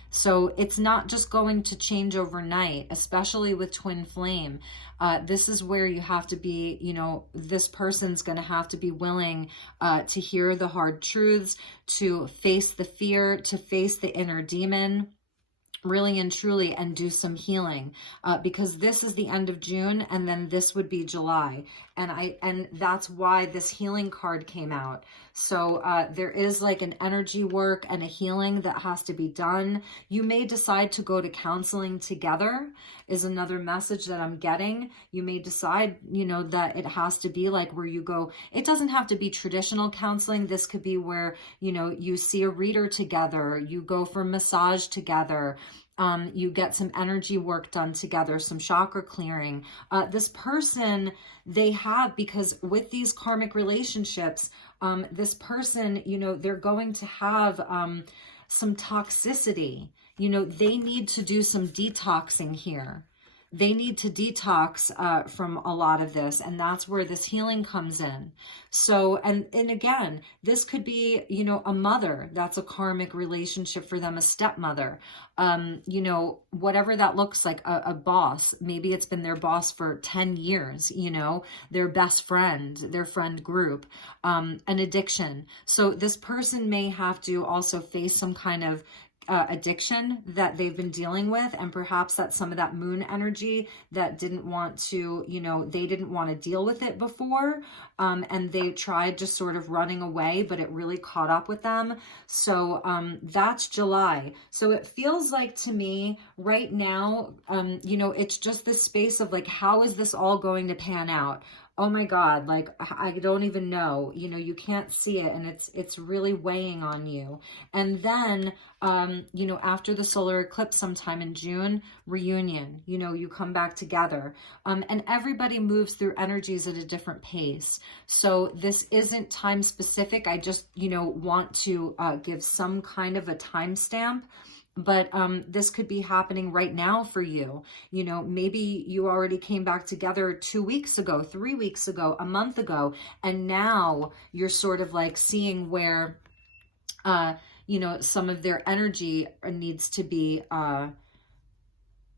So it's not just going to change overnight, especially with twin flame. This is where you have to be, you know, this person's going to have to be willing to hear the hard truths, to face the fear, to face the inner demon, really and truly, and do some healing, because this is the end of June and then this would be July. And that's why this healing card came out. So there is like an energy work and a healing that has to be done. You may decide to go to counseling together is another message that I'm getting. You may decide, you know, that it has to be like where you go. It doesn't have to be traditional counseling. This could be where, you know, you see a reader together, you go for massage together, you get some energy work done together, some chakra clearing. This person, they have, because with these karmic relationships, this person, you know, they're going to have some toxicity. You know, they need to do some detoxing here. They need to detox from a lot of this, and that's where this healing comes in. So, and again, this could be, you know, a mother. That's a karmic relationship for them, a stepmother. You know, whatever that looks like, a boss. Maybe it's been their boss for 10 years, you know, their best friend, their friend group, an addiction. So this person may have to also face some kind of addiction that they've been dealing with, and perhaps that's some of that moon energy that didn't want to, you know, they didn't want to deal with it before, and they tried just sort of running away, but it really caught up with them. So that's July. So it feels like to me right now, you know, it's just this space of like, how is this all going to pan out? oh my God, like, I don't even know, you know, you can't see it, and it's really weighing on you. And then, you know, after the solar eclipse sometime in June, reunion, you know, you come back together, and everybody moves through energies at a different pace. So this isn't time specific. I just, you know, want to give some kind of a timestamp. But this could be happening right now for you. You know, maybe you already came back together 2 weeks ago, 3 weeks ago, a month ago, and now you're sort of like seeing where, you know, some of their energy needs to be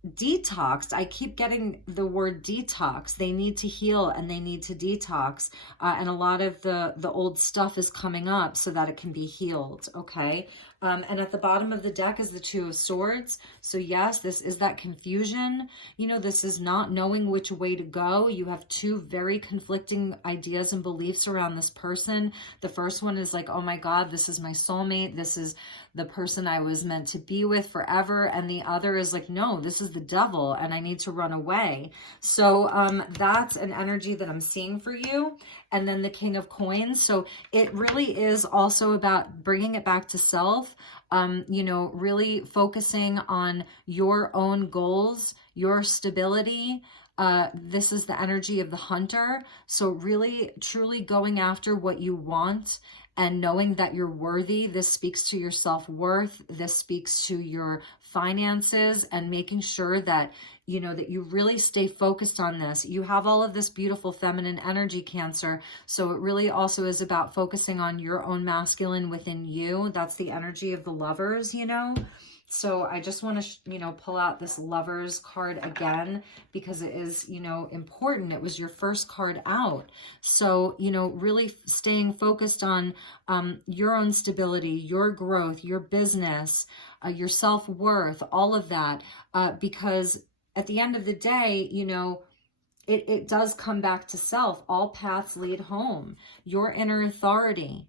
detoxed. I keep getting the word detox. They need to heal and they need to detox. And a lot of the old stuff is coming up so that it can be healed. Okay. And at the bottom of the deck is the Two of Swords. So yes, this is that confusion. You know, this is not knowing which way to go. You have two very conflicting ideas and beliefs around this person. The first one is like, oh my God, this is my soulmate. This is the person I was meant to be with forever. And the other is like, no, this is the devil and I need to run away. So that's an energy that I'm seeing for you. And then the King of Coins. So it really is also about bringing it back to self, you know, really focusing on your own goals, your stability. This is the energy of the hunter. So really, truly going after what you want and knowing that you're worthy. This speaks to your self-worth. This speaks to your finances and making sure that, you know, that you really stay focused on this. You have all of this beautiful feminine energy, Cancer. So it really also is about focusing on your own masculine within you. That's the energy of the Lovers, you know. So I just want to, you know, pull out this Lovers card again because it is, you know, important. It was your first card out. So, you know, really staying focused on your own stability, your growth, your business, your self-worth, all of that, because at the end of the day, you know, it does come back to self. All paths lead home. Your inner authority,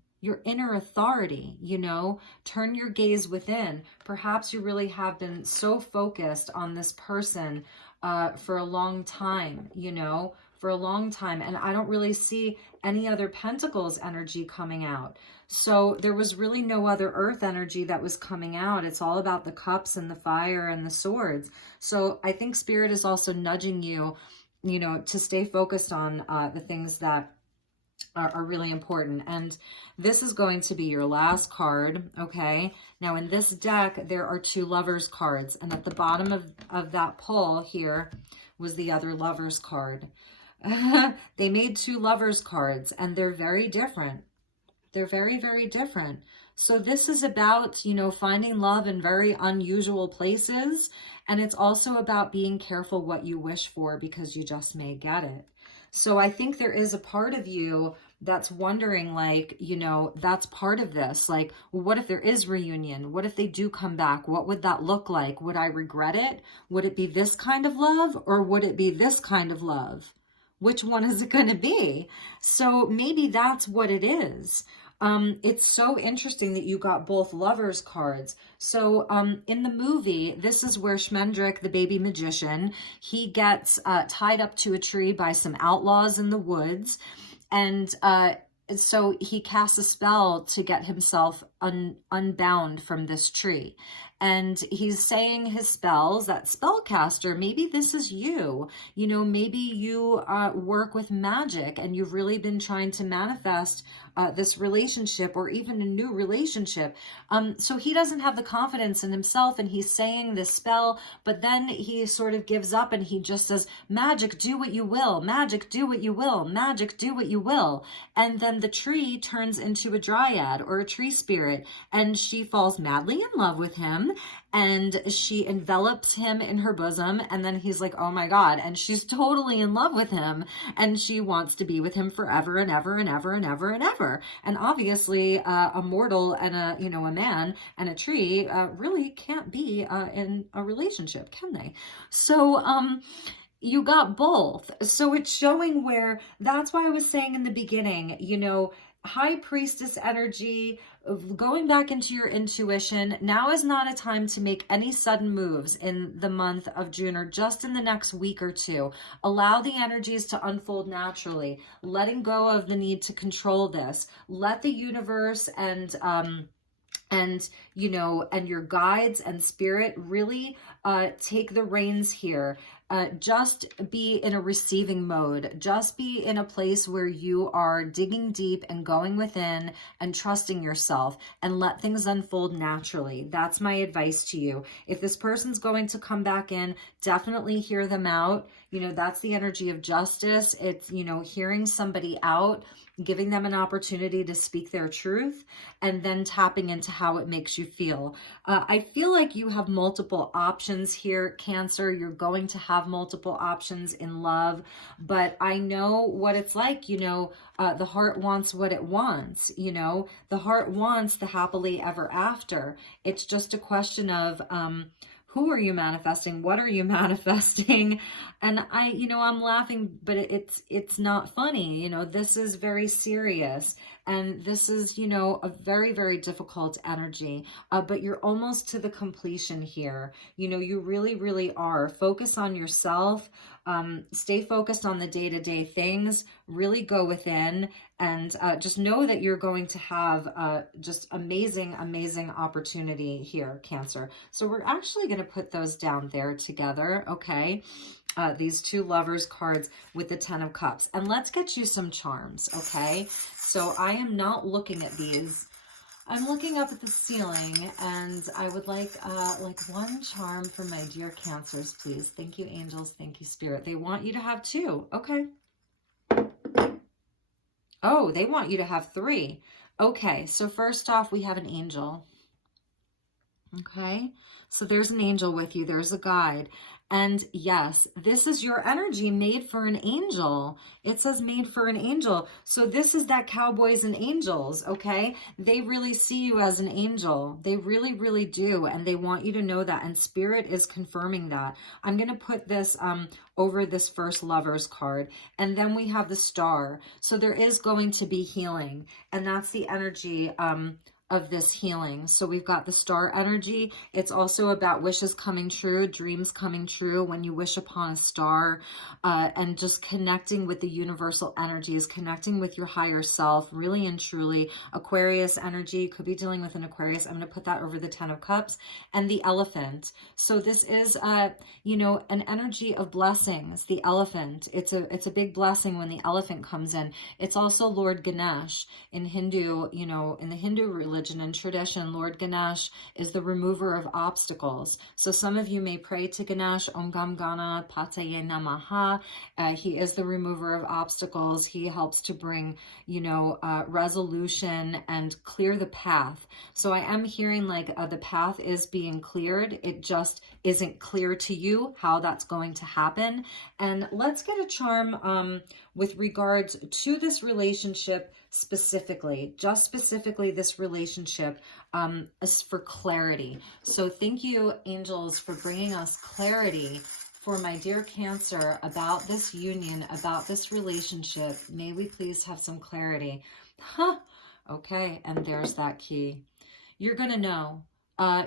you know, turn your gaze within. Perhaps you really have been so focused on this person for a long time, you know, for a long time. And I don't really see any other Pentacles energy coming out. So there was really no other Earth energy that was coming out. It's all about the Cups and the Fire and the Swords. So I think Spirit is also nudging you, you know, to stay focused on the things that are really important. And this is going to be your last card, okay? Now in this deck, there are two Lovers cards, and at the bottom of that pull here was the other Lovers card. They made two Lovers cards, and they're very different. They're very, very different. So this is about, you know, finding love in very unusual places, and it's also about being careful what you wish for because you just may get it. So I think there is a part of you that's wondering, like, you know, that's part of this. Like, well, what if there is reunion? What if they do come back? What would that look like? Would I regret it? Would it be this kind of love or would it be this kind of love? Which one is it going to be? So maybe that's what it is. It's so interesting that you got both Lovers cards. So in the movie, this is where Schmendrick, the baby magician, he gets tied up to a tree by some outlaws in the woods. And so he casts a spell to get himself unbound from this tree. And he's saying his spells, that spellcaster, maybe this is you. You know, maybe you work with magic and you've really been trying to manifest this relationship or even a new relationship. So he doesn't have the confidence in himself and he's saying this spell, but then he sort of gives up and he just says, magic, do what you will. Magic, do what you will. Magic, do what you will. And then the tree turns into a dryad or a tree spirit and she falls madly in love with him and she envelops him in her bosom. And then he's like, oh my God. And she's totally in love with him and she wants to be with him forever and ever and ever and ever and ever. And obviously a mortal and a, you know, a man and a tree really can't be in a relationship, can they? So, you got both. So it's showing where, that's why I was saying in the beginning, you know, High Priestess energy, of going back into your intuition. Now is not a time to make any sudden moves in the month of June or just in the next week or two. Allow the energies to unfold naturally, letting go of the need to control this. Let the universe and you know, and your guides and spirit really take the reins here. Just be in a receiving mode. Just be in a place where you are digging deep and going within and trusting yourself, and let things unfold naturally. That's my advice to you. If this person's going to come back in, definitely hear them out. You know, that's the energy of justice. It's, you know, hearing somebody out, giving them an opportunity to speak their truth, and then tapping into how it makes you feel. I feel like you have multiple options here, Cancer. You're going to have multiple options in love, but I know what it's like. You know, the heart wants what it wants. You know, the heart wants the happily ever after. It's just a question of, who are you manifesting? What are you manifesting? And I'm laughing, but it's not funny. You know, this is very serious. And this is, you know, a very, very difficult energy. But you're almost to the completion here. You know, you really, really are. Focus on yourself. Stay focused on the day-to-day things. Really go within, and just know that you're going to have just amazing, amazing opportunity here, Cancer. So we're actually going to put those down there together, okay? These two Lovers cards with the Ten of Cups. And let's get you some charms, okay? So I am not looking at these. I'm looking up at the ceiling, and I would like one charm for my dear Cancers, please. Thank you, angels. Thank you, Spirit. They want you to have 2. Okay. Oh, they want you to have 3. Okay, so first off, we have an angel. Okay, so there's an angel with you. There's a guide. And yes, this is your energy made for an angel. It says made for an angel. So this is that cowboys and angels, okay? They really see you as an angel. They really, really do. And they want you to know that. And Spirit is confirming that. I'm going to put this over this first Lovers card. And then we have the Star. So there is going to be healing. And that's the energy of this healing. So we've got the Star energy. It's also about wishes coming true, dreams coming true when you wish upon a star, and just connecting with the universal energies, connecting with your higher self, really and truly. Aquarius energy, could be dealing with an Aquarius. I'm going to put that over the Ten of Cups, and the Elephant. So this is, an energy of blessings. The elephant, it's a big blessing when the elephant comes in. It's also Lord Ganesh in Hindu, in the Hindu religion and tradition. Lord Ganesh is the remover of obstacles. So some of you may pray to Ganesh, Om Gam Gana Pataye Namaha. He is the remover of obstacles. He helps to bring, resolution and clear the path. So I am hearing like the path is being cleared. It just isn't clear to you how that's going to happen. And let's get a charm with regards to this relationship specifically, just specifically this relationship is for clarity. So thank you, angels, for bringing us clarity for my dear Cancer about this union, about this relationship. May we please have some clarity. Okay, and there's that key. You're going to know.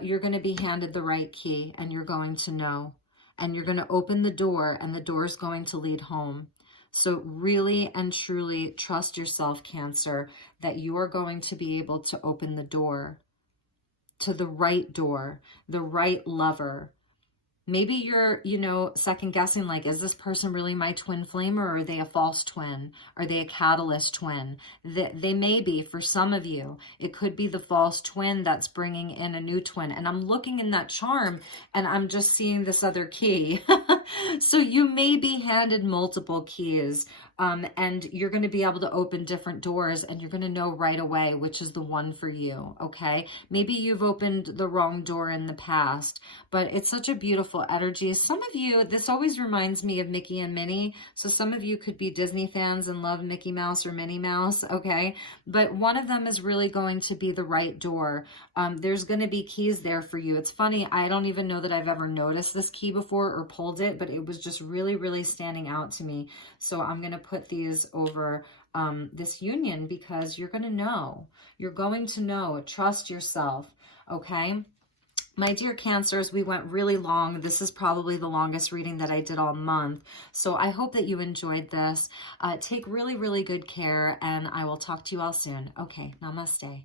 You're going to be handed the right key, and you're going to know. And you're going to open the door, and the door is going to lead home. So really and truly trust yourself, Cancer, that you are going to be able to open the door to the right lover. Maybe you're, second guessing, like, is this person really my twin flame, or are they a false twin? Are they a catalyst twin? They may be. For some of you, it could be the false twin that's bringing in a new twin. And I'm looking in that charm, and I'm just seeing this other key. So you may be handed multiple keys, and you're going to be able to open different doors, and you're going to know right away which is the one for you, okay? Maybe you've opened the wrong door in the past, but it's such a beautiful energy. Some of you, this always reminds me of Mickey and Minnie, so some of you could be Disney fans and love Mickey Mouse or Minnie Mouse, okay? But one of them is really going to be the right door. There's going to be keys there for you. It's funny, I don't even know that I've ever noticed this key before or pulled it, it, but it was just really, really standing out to me. So I'm going to put these over this union because you're going to know. You're going to know. Trust yourself, okay? My dear Cancers, we went really long. This is probably the longest reading that I did all month. So I hope that you enjoyed this. Take really, really good care, and I will talk to you all soon. Okay, namaste.